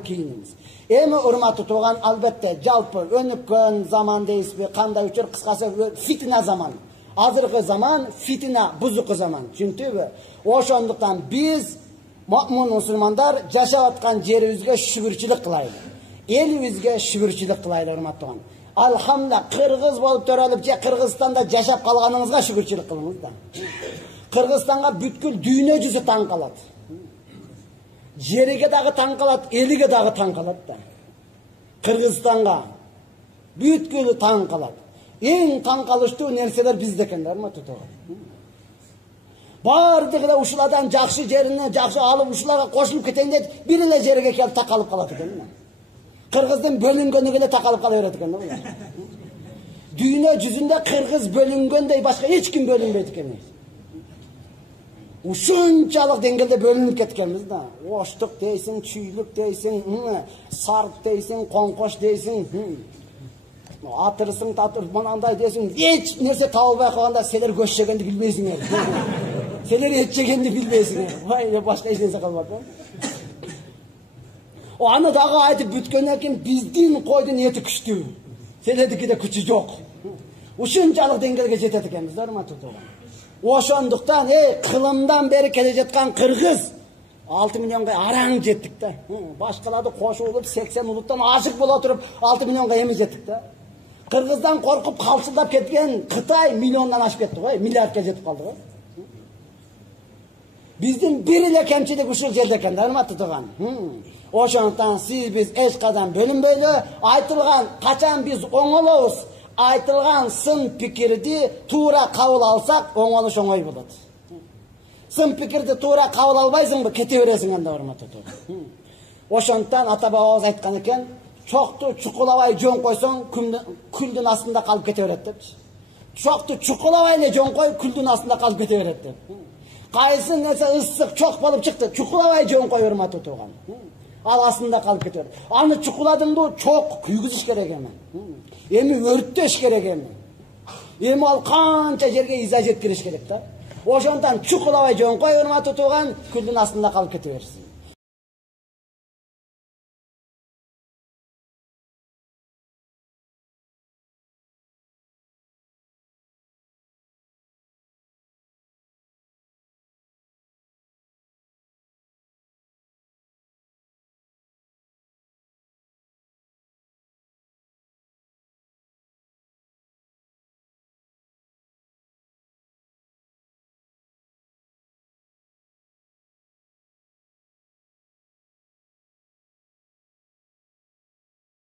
кийинибиз. Эми урматтуу тууган, албетте жалпы өнүккөн заман дейсизби, кандай учур, кыскасы фитна заман. Азыркы заман фитна, бузуку заман. Түшүндүңүзбү? Ошондуктан биз муъмин мусулмандар жашап аткан жерибизге шүгүрчүлүк кылайлы. Элибизге шүгүрчүлүк кылайлы, урматтуу тууган. Алхамдулилlah, кыргыз болуп төрөлүп же Кыргызстанда жашап калганыңызга шүгүрчүлүк кылыңыз да. Кыргызстанга бүткүл дүйнө жүзү таң калат. Жериге дагы таң калат, элиге дагы таң калат да. Кыргызстанга бүткүлү таң калат. Эң таң калыштуу нерселер бизде экен да, бардыгы да ушулардан жакшы жерине жакшы алып, ушуларга кошулуп кетейин дейт, бир эле жерге келип такалып калат экен да. Кыргыздын бөлүнгөнүгө эле такалып кала берет экен да. Дүйнө жүзүндө кыргыз бөлүнгөндөй башка эч ким бөлүнбөйт экен. Ушунчалык деңгээлде бөлүнүп кеткенбиз да. Оштук дейсиң, чүйлүк дейсиң, сарп дейсиң, коңкош дейсиң, атырсың, татыр, мынандай дейсиң, эч нерсе табылбай калганда силер көч жегенди билбейсиңер. Силер эт жегенди билбейсиңер. Вай, башка эч нерсе калбап. Аны дагы айтып бүткөндөн кийин биздин койдун эти күчтүү. Силердикиде күчү жок. Ушунчалык деңгээлге жетет экенбиз да, урматтуу тууган. Ошондуктан кылымдан бери келе жаткан кыргыз 6 миллионго араң жеттик да. Башкаларды кошулуп 80 улуттан ашык боло туруп 6 миллионго эми жеттик да. Кыргыздан коркуп калчылдап кеткен Кытай миллиондан ашып кетти го, миллиардка жетип калды го. Биздин бир эле кемчилик ушул жерде экен да, урматтуу тууган. Ошондуктан биз эч кадан бөлүнбөйлү, айтылган качан биз оңолобуз, айтылган сын пикирди туура кабыл алсак, оңолуш оңой болот. Сын пикирди туура кабыл албайсыңбы, кете бересиң анда, урматтуу тууган. Ошондуктан ата бабабыз айткан экен, чокту чукулабай жон койсоң, күлдүн астында калып кете берет депчи. Чокту чукулабай эле жон кой, күлдүн астында калып кете берет деп. Кайсы нерсе ысык, чок болуп чыкты, чукулабай жон кой, урматтуу тууган. Ал астында калып кете берет. Аны чукуладыңды, чок күйгүзүш керек эми. Эми өрттөш керек эми. Эми ал канча жерге иза жеткириш керек да. Ошондон чукулабай жон кой, урматтуу тууган, күлдүн астында калып кете берсин.